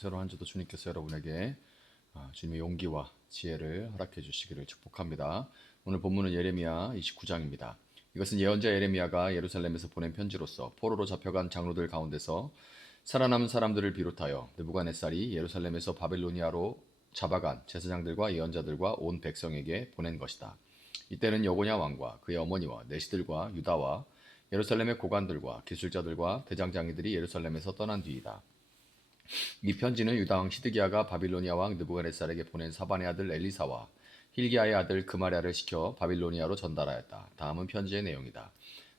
새로 한 주도 주님께서 여러분에게 주님의 용기와 지혜를 허락해 주시기를 축복합니다. 오늘 본문은 예레미야 29장입니다. 이것은 예언자 예레미야가 예루살렘에서 보낸 편지로서 포로로 잡혀간 장로들 가운데서 살아남은 사람들을 비롯하여 느부갓네살이 예루살렘에서 바빌로니아로 잡아간 제사장들과 예언자들과 온 백성에게 보낸 것이다. 이때는 여고냐 왕과 그의 어머니와 내시들과 유다와 예루살렘의 고관들과 기술자들과 대장장이들이 예루살렘에서 떠난 뒤이다. 이 편지는 유다 왕 시드기야가 바빌로니아 왕 느부갓네살에게 보낸 사반의 아들 엘리사와 힐기야의 아들 그마랴를 시켜 바빌로니아로 전달하였다. 다음은 편지의 내용이다.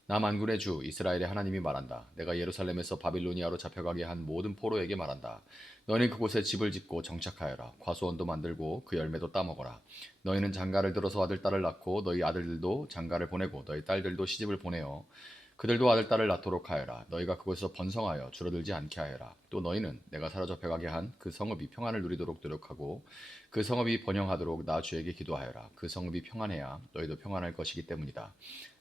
나 만군의 주 이스라엘의 하나님이 말한다. 내가 예루살렘에서 바빌로니아로 잡혀가게 한 모든 포로에게 말한다. 너희는 그곳에 집을 짓고 정착하여라. 과수원도 만들고 그 열매도 따먹어라. 너희는 장가를 들어서 아들 딸을 낳고 너희 아들들도 장가를 보내고 너희 딸들도 시집을 보내어 그들도 아들 딸을 낳도록 하여라. 너희가 그곳에서 번성하여 줄어들지 않게 하여라. 또 너희는 내가 사로잡혀가게 한 그 성읍이 평안을 누리도록 노력하고 그 성읍이 번영하도록 나 주에게 기도하여라. 그 성읍이 평안해야 너희도 평안할 것이기 때문이다.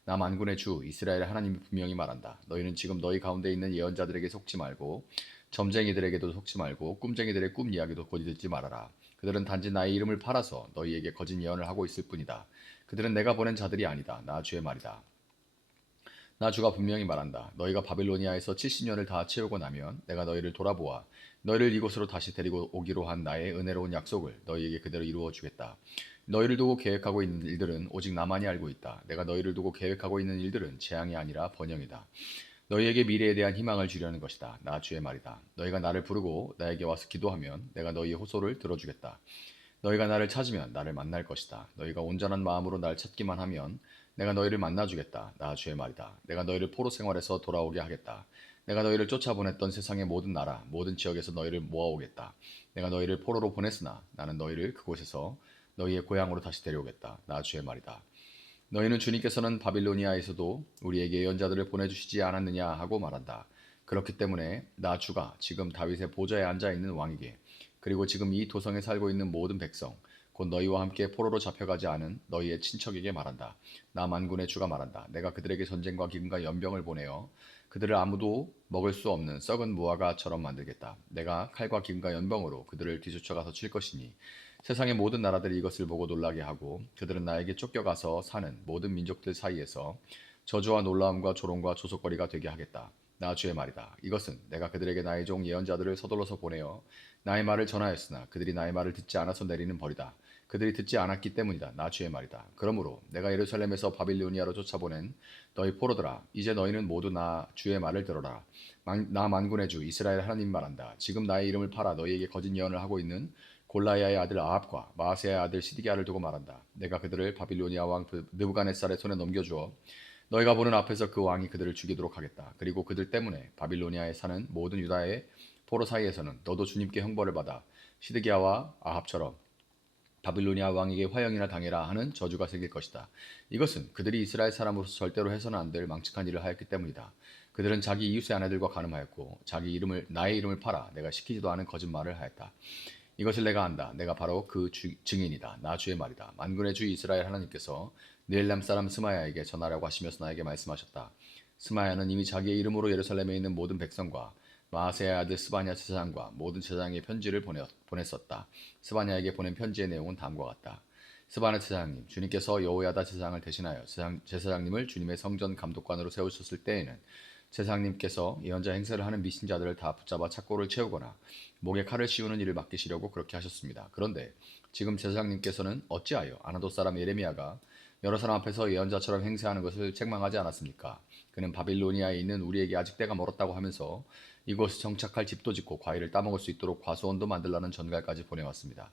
나 만군의 주 이스라엘의 하나님이 분명히 말한다. 너희는 지금 너희 가운데 있는 예언자들에게 속지 말고 점쟁이들에게도 속지 말고 꿈쟁이들의 꿈 이야기도 고지 듣지 말아라. 그들은 단지 나의 이름을 팔아서 너희에게 거짓 예언을 하고 있을 뿐이다. 그들은 내가 보낸 자들이 아니다. 나 주의 말이다. 나 주가 분명히 말한다. 너희가 바빌로니아에서 70년을 다 채우고 나면 내가 너희를 돌아보아 너희를 이곳으로 다시 데리고 오기로 한 나의 은혜로운 약속을 너희에게 그대로 이루어 주겠다. 너희를 두고 계획하고 있는 일들은 오직 나만이 알고 있다. 내가 너희를 두고 계획하고 있는 일들은 재앙이 아니라 번영이다. 너희에게 미래에 대한 희망을 주려는 것이다. 나 주의 말이다. 너희가 나를 부르고 나에게 와서 기도하면 내가 너희의 호소를 들어주겠다. 너희가 나를 찾으면 나를 만날 것이다. 너희가 온전한 마음으로 날 찾기만 하면 내가 너희를 만나주겠다. 나 주의 말이다. 내가 너희를 포로 생활에서 돌아오게 하겠다. 내가 너희를 쫓아보냈던 세상의 모든 나라, 모든 지역에서 너희를 모아오겠다. 내가 너희를 포로로 보냈으나 나는 너희를 그곳에서 너희의 고향으로 다시 데려오겠다. 나 주의 말이다. 너희는 주님께서는 바빌로니아에서도 우리에게 예언자들을 보내주시지 않았느냐 하고 말한다. 그렇기 때문에 나 주가 지금 다윗의 보좌에 앉아 있는 왕에게 그리고 지금 이 도성에 살고 있는 모든 백성 곧 너희와 함께 포로로 잡혀가지 않은 너희의 친척에게 말한다. 나 만군의 주가 말한다. 내가 그들에게 전쟁과 기근과 연병을 보내어 그들을 아무도 먹을 수 없는 썩은 무화과처럼 만들겠다. 내가 칼과 기근과 연병으로 그들을 뒤쫓아가서 칠 것이니 세상의 모든 나라들이 이것을 보고 놀라게 하고 그들은 나에게 쫓겨가서 사는 모든 민족들 사이에서 저주와 놀라움과 조롱과 조속거리가 되게 하겠다. 나 주의 말이다. 이것은 내가 그들에게 나의 종 예언자들을 서둘러서 보내어 나의 말을 전하였으나 그들이 나의 말을 듣지 않아서 내리는 벌이다. 그들이 듣지 않았기 때문이다. 나 주의 말이다. 그러므로 내가 예루살렘에서 바빌로니아로 쫓아보낸 너희 포로들아 이제 너희는 모두 나 주의 말을 들어라. 나 만군의 주 이스라엘 하나님 말한다. 지금 나의 이름을 팔아 너희에게 거짓 예언을 하고 있는 골라야의 아들 아합과 마아세야의 아들 시드기야를 두고 말한다. 내가 그들을 바빌로니아 왕 느부갓네살의 손에 넘겨주어 너희가 보는 앞에서 그 왕이 그들을 죽이도록 하겠다. 그리고 그들 때문에 바빌로니아에 사는 모든 유다의 포로 사이에서는 너도 주님께 형벌을 받아 시드기야와 아합처럼 바빌로니아 왕에게 화형이나 당해라 하는 저주가 생길 것이다. 이것은 그들이 이스라엘 사람으로서 절대로 해서는 안 될 망측한 일을 하였기 때문이다. 그들은 자기 이웃의 아내들과 간음하였고 자기 이름을 나의 이름을 팔아 내가 시키지도 않은 거짓말을 하였다. 이것을 내가 안다. 내가 바로 그 증인이다. 나 주의 말이다. 만군의 주 이스라엘 하나님께서 느헬람 사람 스마야에게 전하라고 하시면서 나에게 말씀하셨다. 스마야는 이미 자기의 이름으로 예루살렘에 있는 모든 백성과 마아세야 아들 스바냐 제사장과 모든 제사장의 편지를 보냈었다. 스바냐에게 보낸 편지의 내용은 다음과 같다. 스바냐 제사장님, 주님께서 여호야다 제사장을 대신하여 제사장님을 주님의 성전 감독관으로 세우셨을 때에는 제사장님께서 예언자 행세를 하는 미신자들을 다 붙잡아 착고를 채우거나 목에 칼을 씌우는 일을 맡기시려고 그렇게 하셨습니다. 그런데 지금 제사장님께서는 어찌하여 아나돗 사람 예레미야가 여러 사람 앞에서 예언자처럼 행세하는 것을 책망하지 않았습니까? 그는 바빌로니아에 있는 우리에게 아직 때가 멀었다고 하면서 이곳에 정착할 집도 짓고 과일을 따먹을 수 있도록 과수원도 만들라는 전갈까지 보내왔습니다.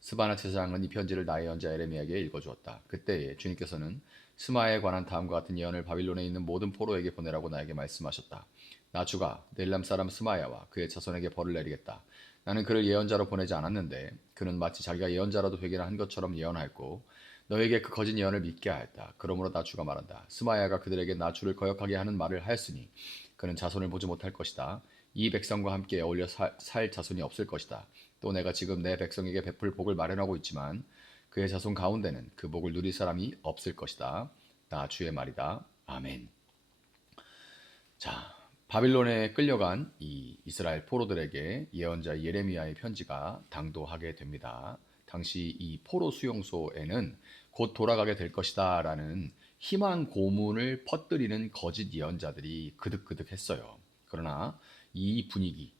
스바나 제사장은 이 편지를 나의 연자 에레미야에게 읽어주었다. 그때에 주님께서는 스마야에 관한 다음과 같은 예언을 바빌론에 있는 모든 포로에게 보내라고 나에게 말씀하셨다. 나 주가 넬람 사람 스마야와 그의 자손에게 벌을 내리겠다. 나는 그를 예언자로 보내지 않았는데 그는 마치 자기가 예언자라도 되기나 한 것처럼 예언하였고 너에게 그 거짓 예언을 믿게 하였다. 그러므로 나 주가 말한다. 스마야가 그들에게 나 주를 거역하게 하는 말을 하였으니 그는 자손을 보지 못할 것이다. 이 백성과 함께 어울려 살 자손이 없을 것이다. 또 내가 지금 내 백성에게 베풀 복을 마련하고 있지만 그의 자손 가운데는 그 복을 누릴 사람이 없을 것이다. 나 주의 말이다. 아멘. 자, 바빌론에 끌려간 이 이스라엘 포로들에게 예언자 예레미야의 편지가 당도하게 됩니다. 당시 이 포로 수용소에는 곧 돌아가게 될 것이다라는 희망 고문을 퍼뜨리는 거짓 예언자들이 그득그득했어요. 그러나 이 분위기,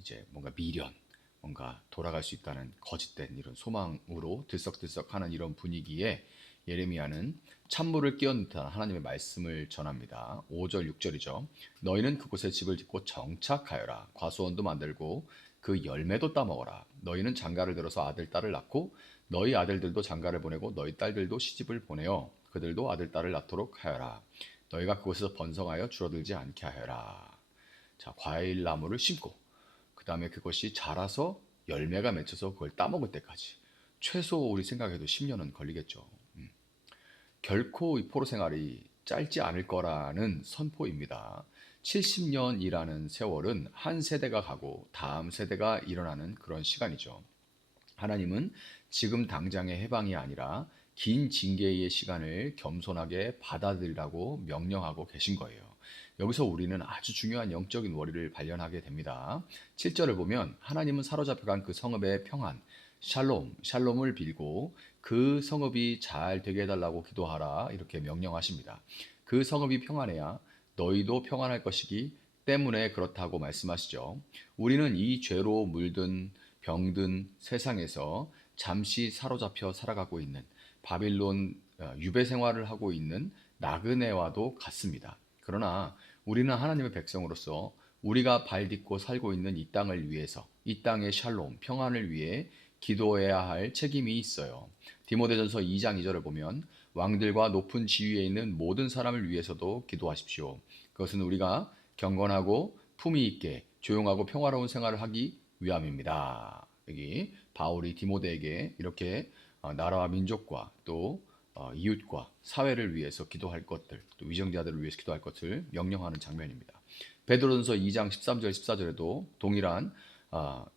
이제 뭔가 미련, 뭔가 돌아갈 수 있다는 거짓된 이런 소망으로 들썩들썩하는 이런 분위기에 예레미야는 찬물을 끼얹는 듯한 하나님의 말씀을 전합니다. 5절 6절이죠. 너희는 그곳에 집을 짓고 정착하여라. 과수원도 만들고 그 열매도 따먹어라. 너희는 장가를 들어서 아들 딸을 낳고 너희 아들들도 장가를 보내고 너희 딸들도 시집을 보내어 그들도 아들 딸을 낳도록 하여라. 너희가 그곳에서 번성하여 줄어들지 않게 하여라. 자, 과일 나무를 심고 그 다음에 그것이 자라서 열매가 맺혀서 그걸 따먹을 때까지 최소 우리 생각해도 10년은 걸리겠죠. 결코 이 포로 생활이 짧지 않을 거라는 선포입니다. 70년이라는 세월은 한 세대가 가고 다음 세대가 일어나는 그런 시간이죠. 하나님은 지금 당장의 해방이 아니라 긴 징계의 시간을 겸손하게 받아들이라고 명령하고 계신 거예요. 여기서 우리는 아주 중요한 영적인 원리를 발견하게 됩니다. 7절을 보면 하나님은 사로잡혀간 그 성읍의 평안, 샬롬을 빌고 그 성읍이 잘 되게 해달라고 기도하라 이렇게 명령하십니다. 그 성읍이 평안해야 너희도 평안할 것이기 때문에 그렇다고 말씀하시죠. 우리는 이 죄로 물든 병든 세상에서 잠시 사로잡혀 살아가고 있는 바빌론 유배 생활을 하고 있는 나그네와도 같습니다. 그러나 우리는 하나님의 백성으로서 우리가 발 딛고 살고 있는 이 땅을 위해서 이 땅의 샬롬, 평안을 위해 기도해야 할 책임이 있어요. 디모데전서 2장 2절을 보면 왕들과 높은 지위에 있는 모든 사람을 위해서도 기도하십시오. 그것은 우리가 경건하고 품위 있게 조용하고 평화로운 생활을 하기 위함입니다. 여기 바울이 디모데에게 이렇게 나라와 민족과 또 이웃과 사회를 위해서 기도할 것들, 또 위정자들을 위해서 기도할 것을 명령하는 장면입니다. 베드로전서 2장 13절 14절에도 동일한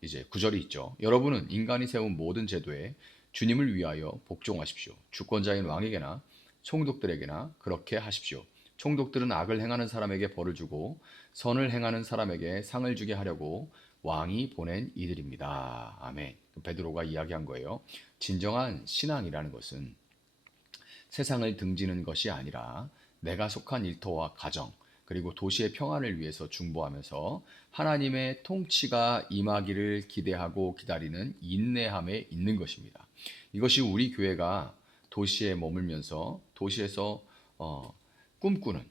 이제 구절이 있죠. 여러분은 인간이 세운 모든 제도에 주님을 위하여 복종하십시오. 주권자인 왕에게나 총독들에게나 그렇게 하십시오. 총독들은 악을 행하는 사람에게 벌을 주고 선을 행하는 사람에게 상을 주게 하려고 왕이 보낸 이들입니다. 아멘. 베드로가 이야기한 거예요. 진정한 신앙이라는 것은 세상을 등지는 것이 아니라 내가 속한 일터와 가정, 그리고 도시의 평안을 위해서 중보하면서 하나님의 통치가 임하기를 기대하고 기다리는 인내함에 있는 것입니다. 이것이 우리 교회가 도시에 머물면서 도시에서 꿈꾸는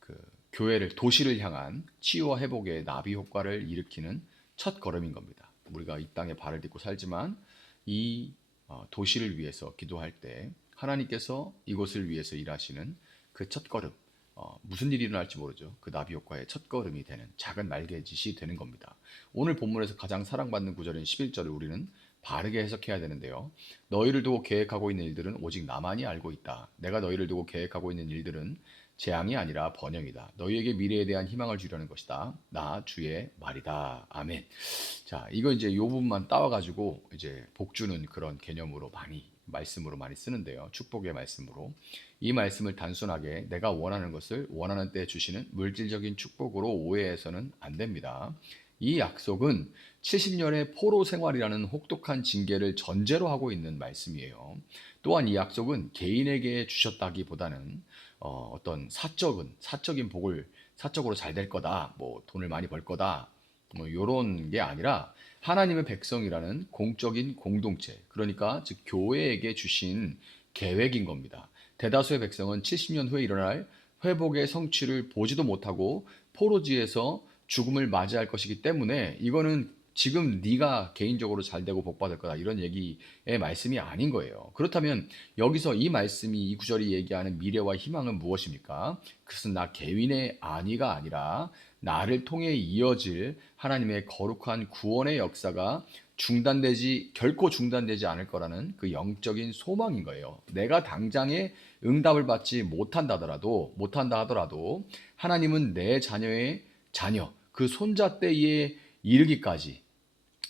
그 교회를 도시를 향한 치유와 회복의 나비 효과를 일으키는 첫 걸음인 겁니다. 우리가 이 땅에 발을 딛고 살지만 이 도시를 위해서 기도할 때 하나님께서 이곳을 위해서 일하시는 그 첫 걸음, 무슨 일이 일어날지 모르죠. 그 나비 효과의 첫 걸음이 되는 작은 날개짓이 되는 겁니다. 오늘 본문에서 가장 사랑받는 구절인 11절을 우리는 바르게 해석해야 되는데요. 너희를 두고 계획하고 있는 일들은 오직 나만이 알고 있다. 내가 너희를 두고 계획하고 있는 일들은 재앙이 아니라 번영이다. 너희에게 미래에 대한 희망을 주려는 것이다. 나 주의 말이다. 아멘. 자, 이거 이제 요 부분만 따와가지고 이제 복 주는 그런 개념으로 말씀으로 많이 쓰는데요. 축복의 말씀으로. 이 말씀을 단순하게 내가 원하는 것을 원하는 때 주시는 물질적인 축복으로 오해해서는 안 됩니다. 이 약속은 70년의 포로 생활이라는 혹독한 징계를 전제로 하고 있는 말씀이에요. 또한 이 약속은 개인에게 주셨다기보다는 어떤 사적인 복을 사적으로 잘 될 거다, 뭐 돈을 많이 벌 거다, 뭐 이런 게 아니라 하나님의 백성이라는 공적인 공동체, 그러니까 즉 교회에게 주신 계획인 겁니다. 대다수의 백성은 70년 후에 일어날 회복의 성취를 보지도 못하고 포로지에서 죽음을 맞이할 것이기 때문에 이거는 지금 네가 개인적으로 잘 되고 복 받을 거다 이런 얘기의 말씀이 아닌 거예요. 그렇다면 여기서 이 말씀이 이 구절이 얘기하는 미래와 희망은 무엇입니까? 그것은 나 개인의 안위가 아니라 나를 통해 이어질 하나님의 거룩한 구원의 역사가 결코 중단되지 않을 거라는 그 영적인 소망인 거예요. 내가 당장에 응답을 받지 못한다 하더라도 하나님은 내 자녀의 자녀, 그 손자 때에 이르기까지,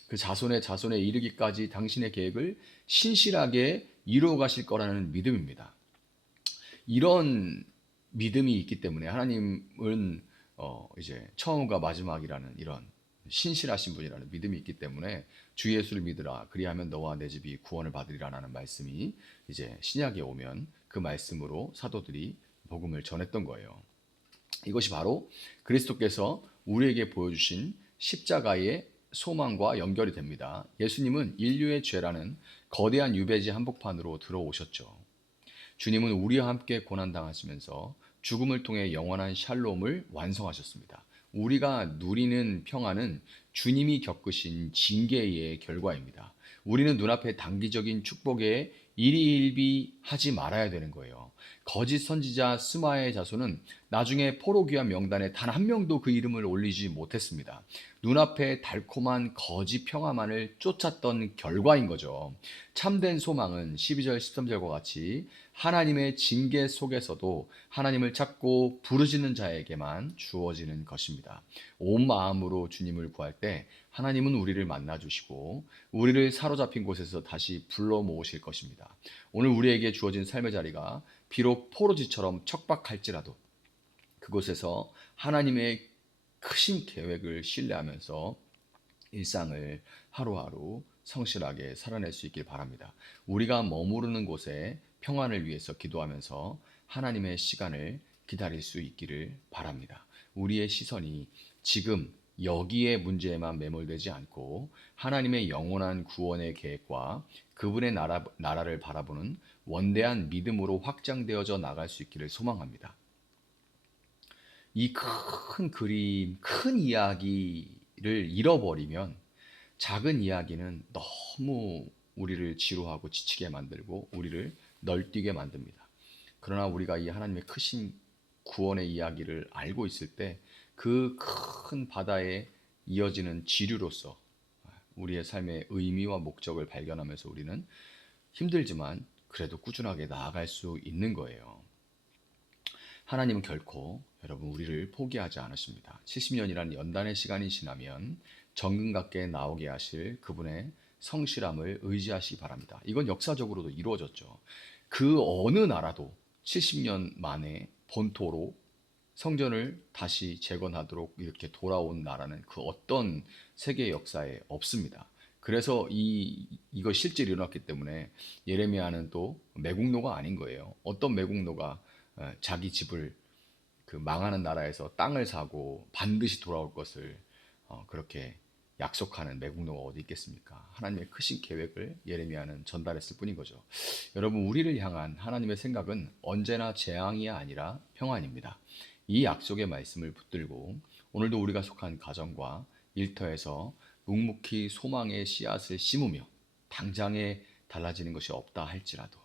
그 자손의 자손에 이르기까지 당신의 계획을 신실하게 이루어 가실 거라는 믿음입니다. 이런 믿음이 있기 때문에 하나님은 이제 처음과 마지막이라는 이런 신실하신 분이라는 믿음이 있기 때문에 주 예수를 믿으라 그리하면 너와 내 집이 구원을 받으리라는 말씀이 이제 신약에 오면 그 말씀으로 사도들이 복음을 전했던 거예요. 이것이 바로 그리스도께서 우리에게 보여주신 십자가의 소망과 연결이 됩니다. 예수님은 인류의 죄라는 거대한 유배지 한복판으로 들어오셨죠. 주님은 우리와 함께 고난당하시면서 죽음을 통해 영원한 샬롬을 완성하셨습니다. 우리가 누리는 평안은 주님이 겪으신 징계의 결과입니다. 우리는 눈앞에 단기적인 축복에 일희일비하지 말아야 되는 거예요. 거짓 선지자 스마의 자손은 나중에 포로귀환 명단에 단 한 명도 그 이름을 올리지 못했습니다. 눈앞에 달콤한 거짓 평화만을 쫓았던 결과인 거죠. 참된 소망은 12절 13절과 같이 하나님의 징계 속에서도 하나님을 찾고 부르짖는 자에게만 주어지는 것입니다. 온 마음으로 주님을 구할 때 하나님은 우리를 만나 주시고 우리를 사로잡힌 곳에서 다시 불러 모으실 것입니다. 오늘 우리에게 주어진 삶의 자리가 비록 포로지처럼 척박할지라도 그곳에서 하나님의 크신 계획을 신뢰하면서 일상을 하루하루 성실하게 살아낼 수 있길 바랍니다. 우리가 머무르는 곳에 평안을 위해서 기도하면서 하나님의 시간을 기다릴 수 있기를 바랍니다. 우리의 시선이 지금 여기에 문제에만 매몰되지 않고 하나님의 영원한 구원의 계획과 그분의 나라를 바라보는 원대한 믿음으로 확장되어져 나갈 수 있기를 소망합니다. 이 큰 그림, 큰 이야기를 잃어버리면 작은 이야기는 너무 우리를 지루하고 지치게 만들고 우리를 널뛰게 만듭니다. 그러나 우리가 이 하나님의 크신 구원의 이야기를 알고 있을 때 그 큰 바다에 이어지는 지류로서 우리의 삶의 의미와 목적을 발견하면서 우리는 힘들지만 그래도 꾸준하게 나아갈 수 있는 거예요. 하나님은 결코 여러분 우리를 포기하지 않으십니다. 70년이라는 연단의 시간이 지나면 정금같게 나오게 하실 그분의 성실함을 의지하시기 바랍니다. 이건 역사적으로도 이루어졌죠. 그 어느 나라도 70년 만에 본토로 성전을 다시 재건하도록 이렇게 돌아온 나라는 그 어떤 세계 역사에 없습니다. 그래서 이거 실제로 일어났기 때문에 예레미야는 또 매국노가 아닌 거예요. 어떤 매국노가 자기 집을 그 망하는 나라에서 땅을 사고 반드시 돌아올 것을 그렇게 약속하는 매국노가 어디 있겠습니까? 하나님의 크신 계획을 예레미야는 전달했을 뿐인 거죠. 여러분, 우리를 향한 하나님의 생각은 언제나 재앙이 아니라 평안입니다. 이 약속의 말씀을 붙들고 오늘도 우리가 속한 가정과 일터에서 묵묵히 소망의 씨앗을 심으며 당장에 달라지는 것이 없다 할지라도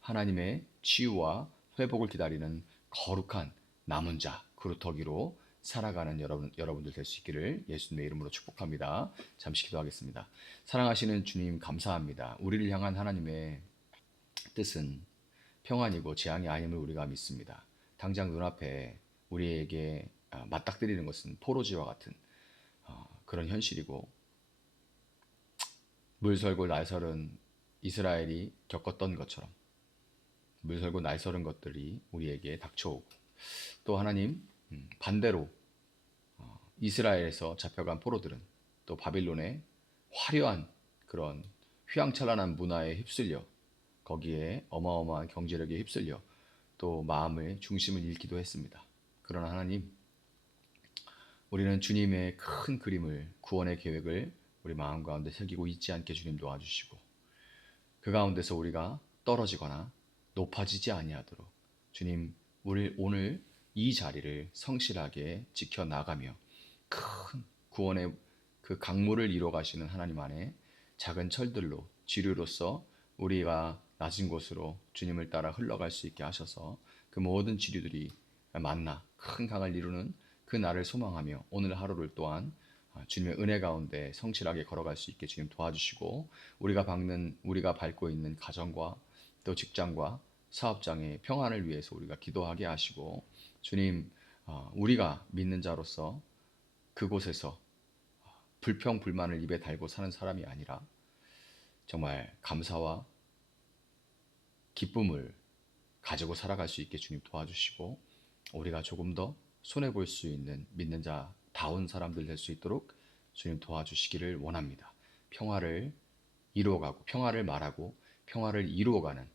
하나님의 치유와 회복을 기다리는 거룩한 남은 자 그루터기로 살아가는 여러분들 될 수 있기를 예수님의 이름으로 축복합니다. 잠시 기도하겠습니다. 사랑하시는 주님 감사합니다. 우리를 향한 하나님의 뜻은 평안이고 재앙이 아님을 우리가 믿습니다. 당장 눈앞에 우리에게 맞닥뜨리는 것은 포로지와 같은 그런 현실이고 물설고 날설은 이스라엘이 겪었던 것처럼 물설고 날설은 것들이 우리에게 닥쳐오고 또 하나님 반대로 이스라엘에서 잡혀간 포로들은 또 바빌론의 화려한 그런 휘황찬란한 문화에 휩쓸려 거기에 어마어마한 경제력에 휩쓸려 또 마음의 중심을 잃기도 했습니다. 그러나 하나님 우리는 주님의 큰 그림을 구원의 계획을 우리 마음 가운데 새기고 있지 않게 주님 도와주시고 그 가운데서 우리가 떨어지거나 높아지지 아니하도록 주님 우리 오늘 이 자리를 성실하게 지켜나가며 큰 구원의 그 강물을 이뤄 가시는 하나님 안에 작은 철들로 지류로서 우리가 낮은 곳으로 주님을 따라 흘러갈 수 있게 하셔서 그 모든 지류들이 만나 큰 강을 이루는 그 날을 소망하며 오늘 하루를 또한 주님의 은혜 가운데 성실하게 걸어갈 수 있게 주님 도와주시고 우리가 밟고 있는 가정과 또 직장과 사업장의 평안을 위해서 우리가 기도하게 하시고 주님 우리가 믿는 자로서 그곳에서 불평 불만을 입에 달고 사는 사람이 아니라 정말 감사와 기쁨을 가지고 살아갈 수 있게 주님 도와주시고 우리가 조금 더 손해 볼 수 있는 믿는 자다운 사람들 될 수 있도록 주님 도와주시기를 원합니다. 평화를 이루어가고 평화를 말하고 평화를 이루어가는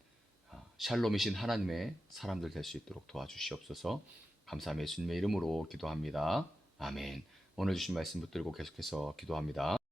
샬롬이신 하나님의 사람들 될 수 있도록 도와주시옵소서. 감사함 예수님의 이름으로 기도합니다. 아멘. 오늘 주신 말씀 붙들고 계속해서 기도합니다.